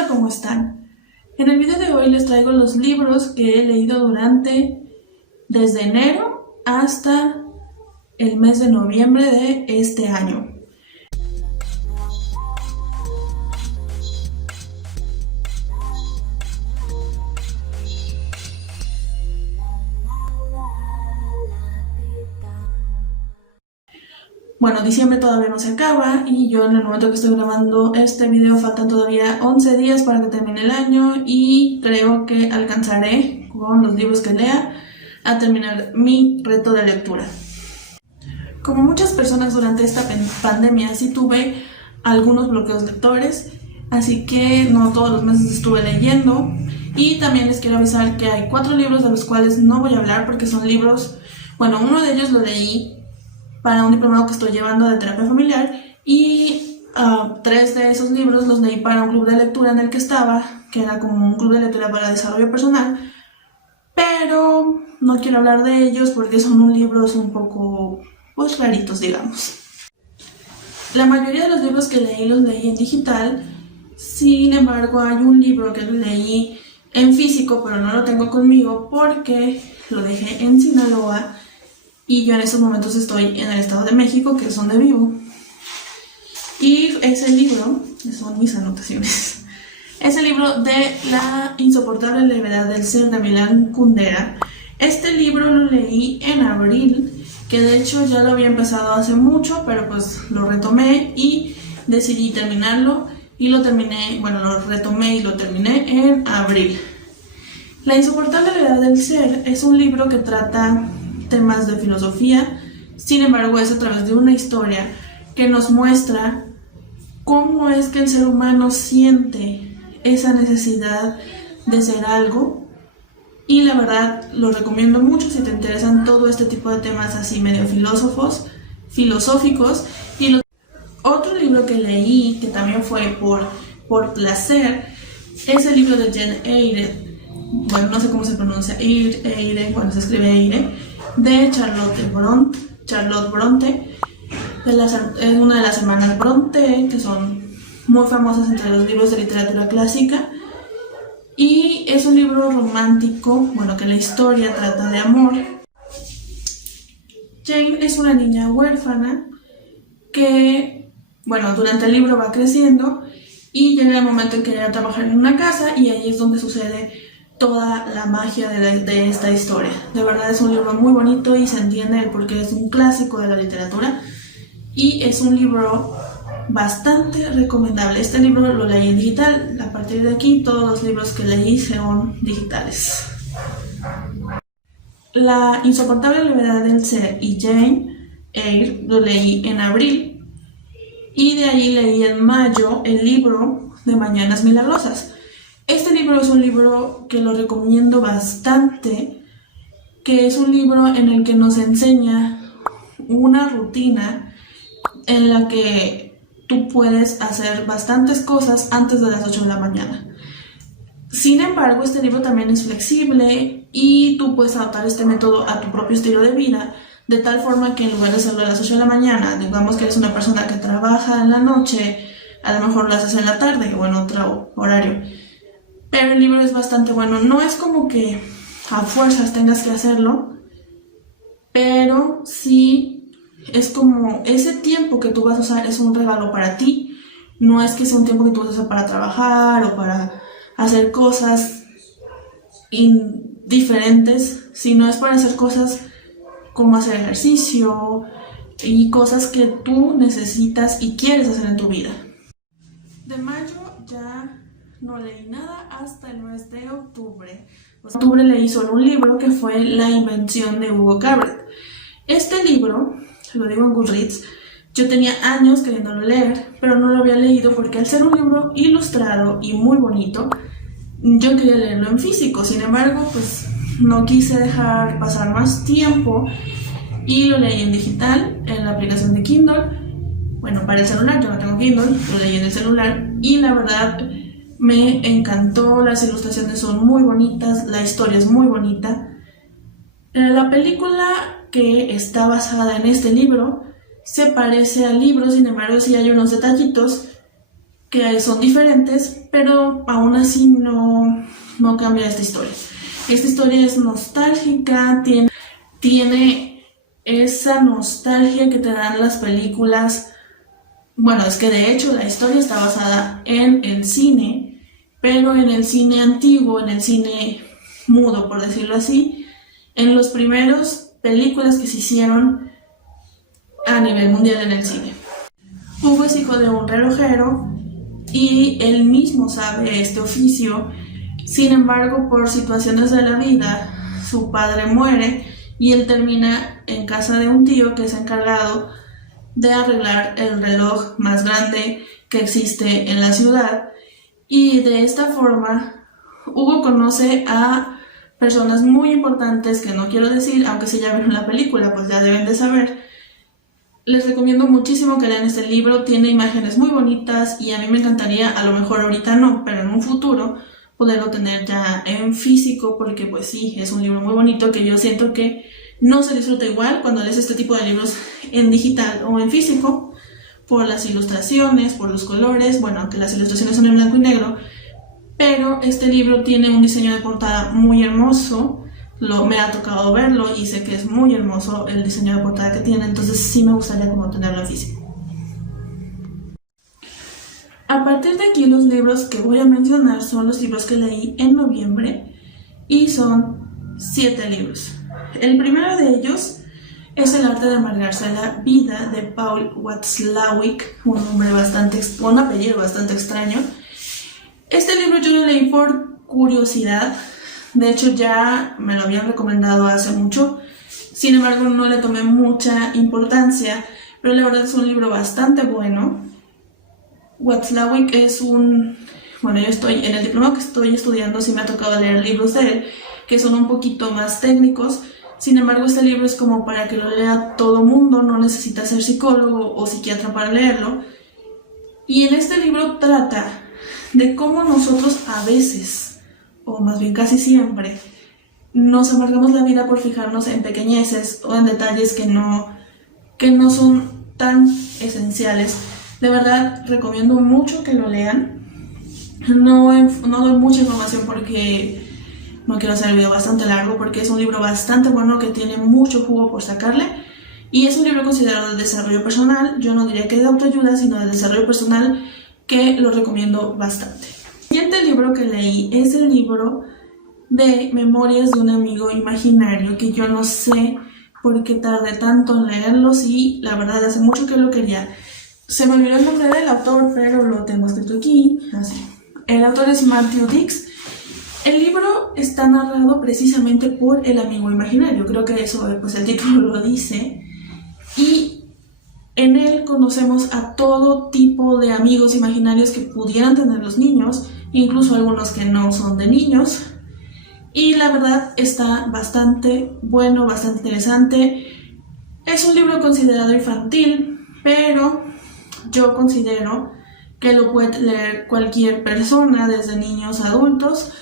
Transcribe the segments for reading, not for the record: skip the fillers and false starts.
Hola, ¿cómo están? En el video de hoy les traigo los libros que he leído desde enero hasta el mes de noviembre de este año. Bueno, diciembre todavía no se acaba y yo en el momento que estoy grabando este video faltan todavía 11 días para que termine el año y creo que alcanzaré con los libros que lea a terminar mi reto de lectura. Como muchas personas durante esta pandemia sí tuve algunos bloqueos lectores, así que no todos los meses estuve leyendo. Y también les quiero avisar que hay 4 libros de los cuales no voy a hablar porque son libros, bueno, uno de ellos lo leí para un diplomado que estoy llevando de terapia familiar y 3 de esos libros los leí para un club de lectura en el que estaba, que era como un club de lectura para desarrollo personal, pero no quiero hablar de ellos porque son unos libros un poco, pues, raritos, digamos. La mayoría de los libros que leí los leí en digital, sin embargo hay un libro que leí en físico, pero no lo tengo conmigo porque lo dejé en Sinaloa y yo en estos momentos estoy en el Estado de México, que es donde vivo. Y ese libro, son mis anotaciones, es el libro de La insoportable levedad del ser de Milan Kundera. Este libro lo leí en abril, que de hecho ya lo había empezado hace mucho, pero pues lo retomé y decidí terminarlo y lo terminé, bueno, lo retomé y lo terminé en abril. La insoportable levedad del ser es un libro que trata temas de filosofía, sin embargo es a través de una historia que nos muestra cómo es que el ser humano siente esa necesidad de ser algo, y la verdad lo recomiendo mucho si te interesan todo este tipo de temas así medio filosóficos. Otro libro que leí, que también fue por placer, es el libro de Jane Eyre, bueno, no sé cómo se pronuncia, Eyre, cuando se escribe Eyre, de Charlotte Bronte, es una de las hermanas Bronte, que son muy famosas entre los libros de literatura clásica, y es un libro romántico, bueno, que la historia trata de amor. Jane es una niña huérfana que, bueno, durante el libro va creciendo y llega el momento en que llega a trabajar en una casa y ahí es donde sucede toda la magia de esta historia. De verdad es un libro muy bonito y se entiende el porqué, es un clásico de la literatura y es un libro bastante recomendable. Este libro lo leí en digital, a partir de aquí todos los libros que leí son digitales. La insoportable levedad del ser y Jane Eyre lo leí en abril y de ahí leí en mayo el libro de Mañanas Milagrosas. Este libro es un libro que lo recomiendo bastante, que es un libro en el que nos enseña una rutina en la que tú puedes hacer bastantes cosas antes de las 8 de la mañana. Sin embargo, este libro también es flexible y tú puedes adaptar este método a tu propio estilo de vida, de tal forma que en lugar de hacerlo a las 8 de la mañana, digamos que eres una persona que trabaja en la noche, a lo mejor lo haces en la tarde o en otro horario. Pero el libro es bastante bueno, no es como que a fuerzas tengas que hacerlo, pero sí es como ese tiempo que tú vas a usar es un regalo para ti, no es que sea un tiempo que tú vas a usar para trabajar o para hacer cosas diferentes, sino es para hacer cosas como hacer ejercicio y cosas que tú necesitas y quieres hacer en tu vida. De mayo ya no leí nada hasta el mes de octubre. En octubre leí solo un libro que fue La invención de Hugo Cabret. Este libro, lo digo en Goodreads, yo tenía años queriéndolo leer, pero no lo había leído porque al ser un libro ilustrado y muy bonito, yo quería leerlo en físico. Sin embargo, pues no quise dejar pasar más tiempo y lo leí en digital, en la aplicación de Kindle. Bueno, para el celular, yo no tengo Kindle, lo leí en el celular y la verdad me encantó, las ilustraciones son muy bonitas, la historia es muy bonita. La película que está basada en este libro se parece al libro, sin embargo sí hay unos detallitos que son diferentes, pero aún así no cambia esta historia. Esta historia es nostálgica, tiene esa nostalgia que te dan las películas. Bueno, es que de hecho la historia está basada en el cine, pero en el cine antiguo, en el cine mudo, por decirlo así, en los primeros películas que se hicieron a nivel mundial en el cine. Hugo es hijo de un relojero y él mismo sabe este oficio. Sin embargo, por situaciones de la vida, su padre muere y él termina en casa de un tío que es encargado de arreglar el reloj más grande que existe en la ciudad. Y de esta forma, Hugo conoce a personas muy importantes que no quiero decir, aunque si ya vieron la película, pues ya deben de saber. Les recomiendo muchísimo que lean este libro, tiene imágenes muy bonitas y a mí me encantaría, a lo mejor ahorita no, pero en un futuro, poderlo tener ya en físico, porque pues sí, es un libro muy bonito que yo siento que no se disfruta igual cuando lees este tipo de libros en digital o en físico, por las ilustraciones, por los colores, bueno, aunque las ilustraciones son en blanco y negro, pero este libro tiene un diseño de portada muy hermoso. Me ha tocado verlo y sé que es muy hermoso el diseño de portada que tiene, entonces sí me gustaría como tenerlo en físico. A partir de aquí los libros que voy a mencionar son los libros que leí en noviembre y son 7 libros. El primero de ellos es El arte de amargarse la vida de Paul Watzlawick, un apellido bastante extraño. Este libro yo lo leí por curiosidad. De hecho ya me lo habían recomendado hace mucho, sin embargo no le tomé mucha importancia, pero la verdad es un libro bastante bueno. Watzlawick bueno, yo estoy en el diplomado que estoy estudiando, sí me ha tocado leer libros de él, que son un poquito más técnicos. Sin embargo, este libro es como para que lo lea todo mundo, no necesita ser psicólogo o psiquiatra para leerlo. Y en este libro trata de cómo nosotros a veces, o más bien casi siempre, nos amargamos la vida por fijarnos en pequeñeces o en detalles que no son tan esenciales. De verdad, recomiendo mucho que lo lean. No doy mucha información porque no quiero hacer el video bastante largo, porque es un libro bastante bueno que tiene mucho jugo por sacarle. Y es un libro considerado de desarrollo personal. Yo no diría que de autoayuda, sino de desarrollo personal, que lo recomiendo bastante. El siguiente libro que leí es el libro de Memorias de un amigo imaginario, que yo no sé por qué tardé tanto en leerlos y la verdad hace mucho que lo quería. Se me olvidó el nombre del autor, pero lo tengo escrito aquí, así. El autor es Matthew Dix. El libro está narrado precisamente por el amigo imaginario, creo que eso, pues el título lo dice, y en él conocemos a todo tipo de amigos imaginarios que pudieran tener los niños, incluso algunos que no son de niños, y la verdad está bastante bueno, bastante interesante. Es un libro considerado infantil, pero yo considero que lo puede leer cualquier persona, desde niños a adultos.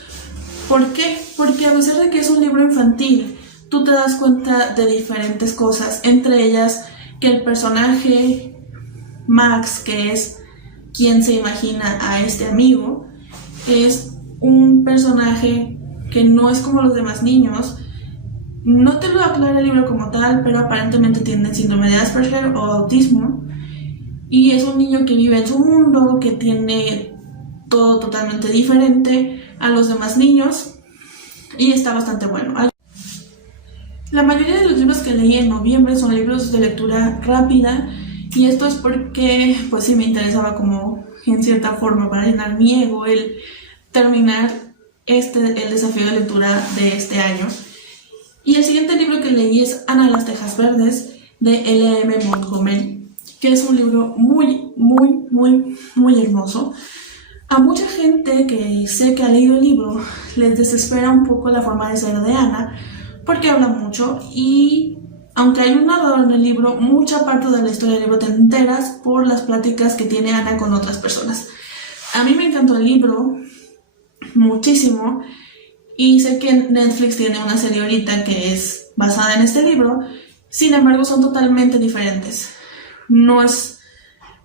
¿Por qué? Porque a pesar de que es un libro infantil, tú te das cuenta de diferentes cosas, entre ellas que el personaje Max, que es quien se imagina a este amigo, es un personaje que no es como los demás niños. No te lo aclara el libro como tal, pero aparentemente tiene síndrome de Asperger o autismo, y es un niño que vive en su mundo, que tiene todo totalmente diferente a los demás niños, y está bastante bueno. La mayoría de los libros que leí en noviembre son libros de lectura rápida, y esto es porque pues sí me interesaba como en cierta forma para llenar mi ego el terminar el desafío de lectura de este año. Y el siguiente libro que leí es Ana de las Tejas Verdes de L.M. Montgomery, que es un libro muy, muy, muy, muy hermoso. A mucha gente que sé que ha leído el libro les desespera un poco la forma de ser de Ana, porque habla mucho, y aunque hay un narrador en el libro, mucha parte de la historia del libro te enteras por las pláticas que tiene Ana con otras personas. A mí me encantó el libro muchísimo, y sé que Netflix tiene una serie ahorita que es basada en este libro. Sin embargo, son totalmente diferentes. No es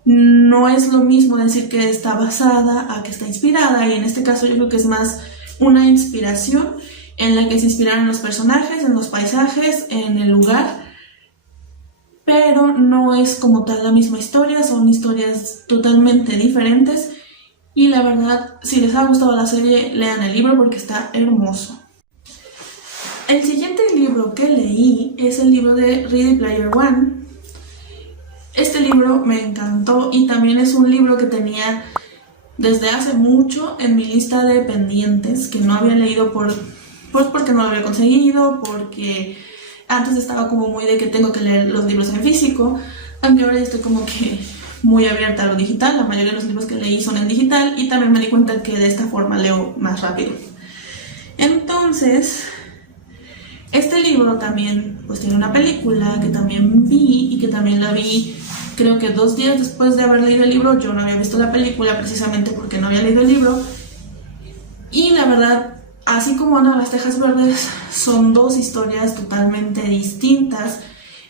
no es lo mismo decir que está basada a que está inspirada, y en este caso yo creo que es más una inspiración en la que se inspiraron los personajes, en los paisajes, en el lugar, pero no es como tal la misma historia, son historias totalmente diferentes. Y la verdad, si les ha gustado la serie, lean el libro porque está hermoso. El siguiente libro que leí es el libro de Ready Player One. Este libro me encantó y también es un libro que tenía desde hace mucho en mi lista de pendientes, que no había leído porque no lo había conseguido, porque antes estaba como muy de que tengo que leer los libros en físico, aunque ahora estoy como que muy abierta a lo digital. La mayoría de los libros que leí son en digital y también me di cuenta que de esta forma leo más rápido. Entonces, este libro también pues tiene una película que también vi y que también la vi creo que 2 días después de haber leído el libro. Yo no había visto la película precisamente porque no había leído el libro, y la verdad, así como Ana de las Tejas Verdes, son 2 historias totalmente distintas.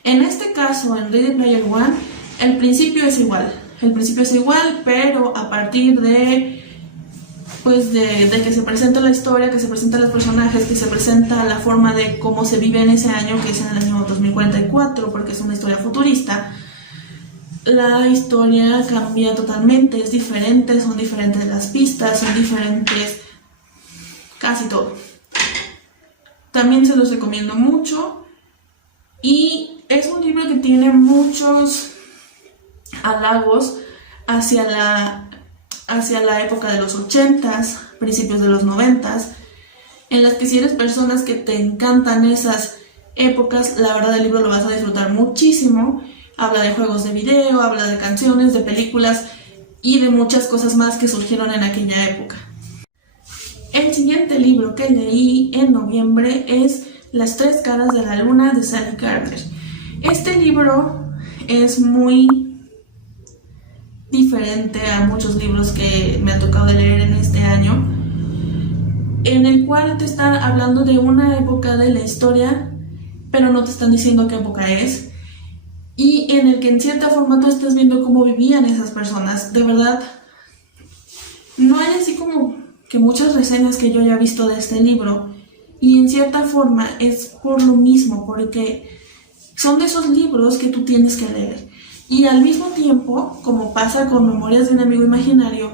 En este caso, en Ready Player One, el principio es igual, pero a partir de que se presenta la historia, que se presentan los personajes, que se presenta la forma de cómo se vive en ese año, que es en el año 2044, porque es una historia futurista, la historia cambia totalmente, es diferente, son diferentes las pistas, son diferentes casi todo. También se los recomiendo mucho, y es un libro que tiene muchos halagos hacia la época de los 80s, principios de los 90s, en las que si eres personas que te encantan esas épocas, la verdad el libro lo vas a disfrutar muchísimo. Habla de juegos de video, habla de canciones, de películas y de muchas cosas más que surgieron en aquella época. El siguiente libro que leí en noviembre es Las 3 caras de la luna, de Sally Gardner. Este libro es muy diferente a muchos libros que me ha tocado leer en este año, en el cual te están hablando de una época de la historia, pero no te están diciendo qué época es, y en el que en cierta forma tú estás viendo cómo vivían esas personas. De verdad, no hay así como que muchas reseñas que yo haya visto de este libro, y en cierta forma es por lo mismo, porque son de esos libros que tú tienes que leer. Y al mismo tiempo, como pasa con Memorias de un amigo imaginario,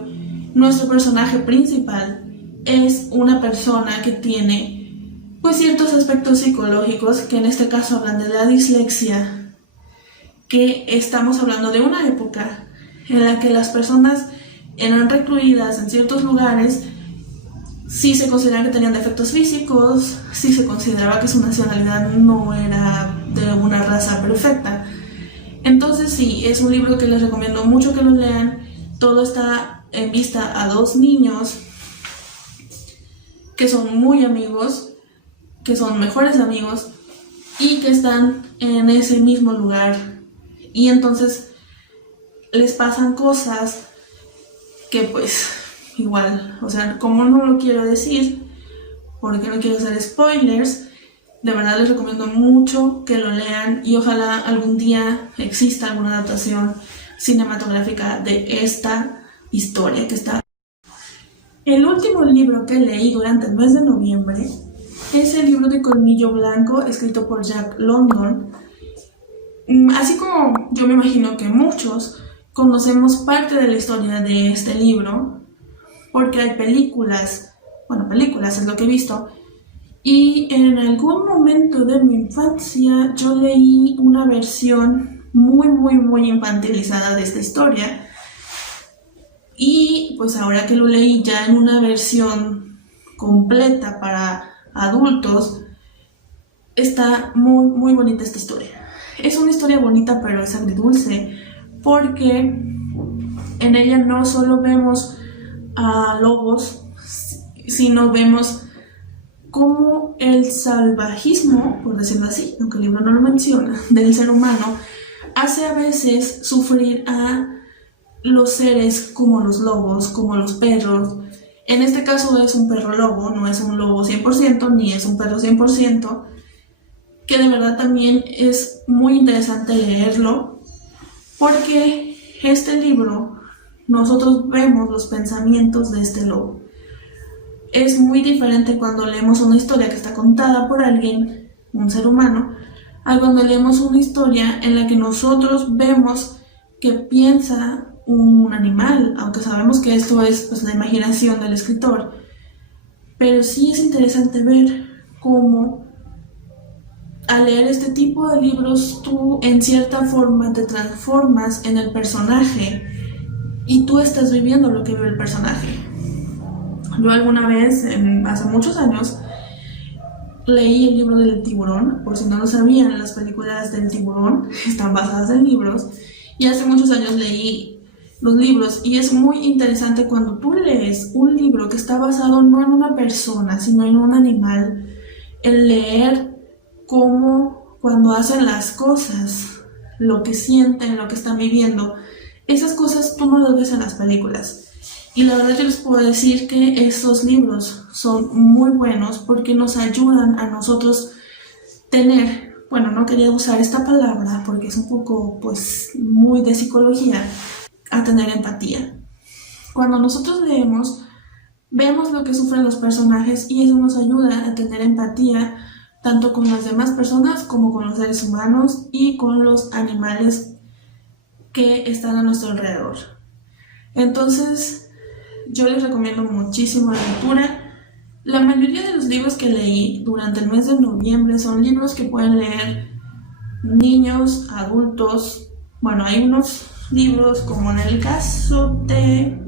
nuestro personaje principal es una persona que tiene pues ciertos aspectos psicológicos, que en este caso hablan de la dislexia, que estamos hablando de una época en la que las personas eran recluidas en ciertos lugares. Sí se consideraba que tenían defectos físicos, sí se consideraba que su nacionalidad no era de una raza perfecta. Entonces sí, es un libro que les recomiendo mucho que lo lean. Todo está en vista a 2 niños que son muy amigos, que son mejores amigos y que están en ese mismo lugar, y entonces les pasan cosas que pues igual, o sea, como no lo quiero decir porque no quiero hacer spoilers, de verdad les recomiendo mucho que lo lean, y ojalá algún día exista alguna adaptación cinematográfica de esta historia que está. El último libro que leí durante el mes de noviembre es el libro de Colmillo Blanco, escrito por Jack London. Así como yo me imagino que muchos conocemos parte de la historia de este libro, porque hay películas es lo que he visto, y en algún momento de mi infancia yo leí una versión muy infantilizada de esta historia, y pues ahora que lo leí ya en una versión completa para adultos, está muy bonita esta historia. Es una historia bonita, pero es agridulce, porque en ella no solo vemos a lobos, sino vemos cómo el salvajismo, por decirlo así, aunque el libro no lo menciona, del ser humano, hace a veces sufrir a los seres como los lobos, como los perros. En este caso es un perro lobo, no es un lobo 100%, ni es un perro 100%, que de verdad también es muy interesante leerlo, porque este libro nosotros vemos los pensamientos de este lobo. Es muy diferente cuando leemos una historia que está contada por alguien, un ser humano, a cuando leemos una historia en la que nosotros vemos que piensa un animal, aunque sabemos que esto es pues, la imaginación del escritor. Pero sí es interesante ver cómo al leer este tipo de libros tú en cierta forma te transformas en el personaje y tú estás viviendo lo que vive el personaje. Yo alguna vez, hace muchos años, leí el libro del tiburón. Por si no lo sabían, las películas del tiburón están basadas en libros, y hace muchos años leí los libros, y es muy interesante cuando tú lees un libro que está basado no en una persona, sino en un animal, el leer cómo cuando hacen las cosas, lo que sienten, lo que están viviendo, esas cosas tú no las ves en las películas. Y la verdad yo les puedo decir que estos libros son muy buenos porque nos ayudan a nosotros tener, bueno, no quería usar esta palabra porque es un poco, pues, muy de psicología, a tener empatía. Cuando nosotros leemos, vemos lo que sufren los personajes y eso nos ayuda a tener empatía tanto con las demás personas como con los seres humanos y con los animales que están a nuestro alrededor. Entonces, yo les recomiendo muchísimo la lectura. La mayoría de los libros que leí durante el mes de noviembre son libros que pueden leer niños, adultos. Bueno, hay unos libros como en el caso de...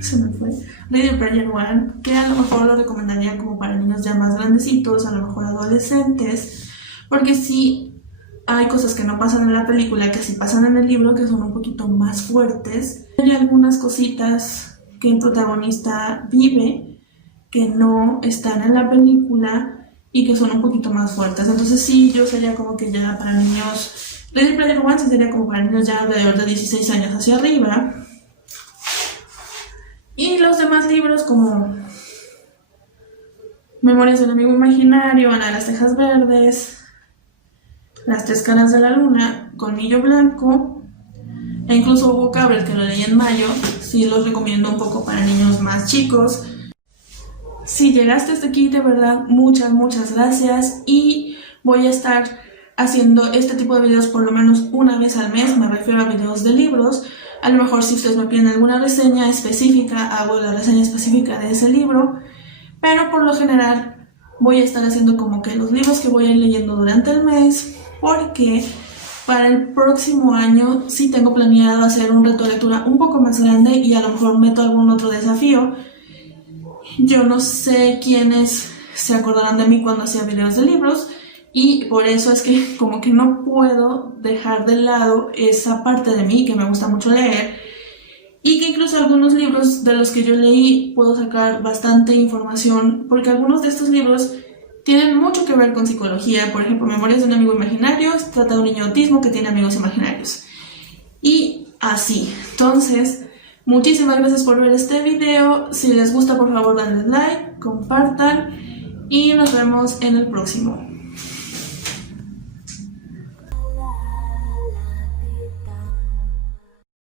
se me fue. Ready Player One, que a lo mejor lo recomendaría como para niños ya más grandecitos, a lo mejor adolescentes, porque sí hay cosas que no pasan en la película, que sí pasan en el libro, que son un poquito más fuertes. Hay algunas cositas que el protagonista vive que no están en la película y que son un poquito más fuertes. Entonces sí, yo sería como que ya para niños... Ready Player One sería como para niños ya alrededor de 16 años hacia arriba. Y los demás libros como Memorias del amigo imaginario, Ana de las Tejas Verdes, Las tres caras de la luna, Colmillo Blanco, e incluso Hugo Cabral, que lo leí en mayo, sí los recomiendo un poco para niños más chicos. Si llegaste hasta aquí, de verdad, muchas gracias, y voy a estar haciendo este tipo de videos por lo menos una vez al mes. Me refiero a videos de libros. A lo mejor si ustedes me piden alguna reseña específica, hago la reseña específica de ese libro, pero por lo general voy a estar haciendo como que los libros que voy a ir leyendo durante el mes, porque para el próximo año sí tengo planeado hacer un reto de lectura un poco más grande y a lo mejor meto algún otro desafío. Yo no sé quiénes se acordarán de mí cuando hacía videos de libros, y por eso es que como que no puedo dejar de lado esa parte de mí que me gusta mucho leer, y que incluso algunos libros de los que yo leí puedo sacar bastante información, porque algunos de estos libros tienen mucho que ver con psicología. Por ejemplo, Memorias de un amigo imaginario trata de un niño autismo que tiene amigos imaginarios, y así. Entonces, muchísimas gracias por ver este video. Si les gusta, por favor, denle like, compartan, y nos vemos en el próximo.